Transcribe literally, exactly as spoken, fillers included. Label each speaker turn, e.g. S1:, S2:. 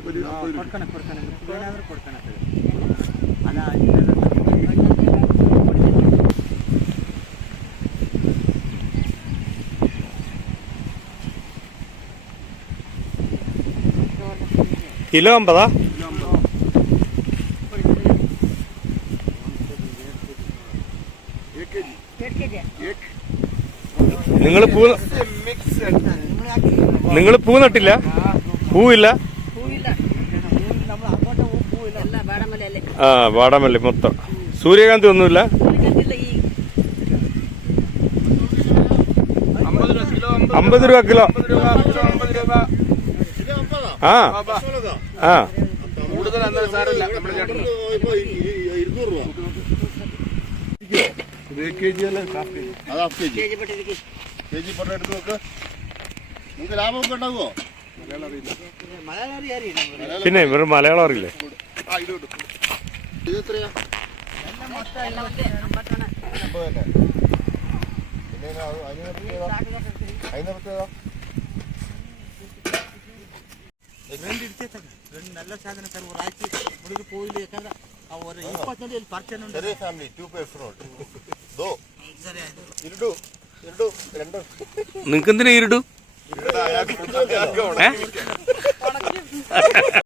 S1: ಕೊಡ್ತಾನೆ ಕೊಡ್ತಾನೆ ಏನಾದರೂ ಕೊಡ್ತಾನೆ ಅಲ್ಲ.
S2: കിലോ അമ്പതാ? നിങ്ങൾ പൂ നിങ്ങൾ പൂ നട്ടില്ല? പൂവില്ല? ആ വാടാമല്ലി മൊത്തം. സൂര്യകാന്തി ഒന്നുമില്ല? അമ്പത് രൂപ കിലോ. ആ ആ
S3: കൂടുതൽ ലാഭമൊക്കെ ഉണ്ടാകുമോ?
S2: പിന്നെ ഇവർ മലയാളം അറിയില്ലേ?
S1: നല്ല സാധനം സാർ ഒരാഴ്ച മുഴുവൻ പോയില്ല.
S2: നിങ്ങൾക്ക് എന്തിനാ ഇരുടു?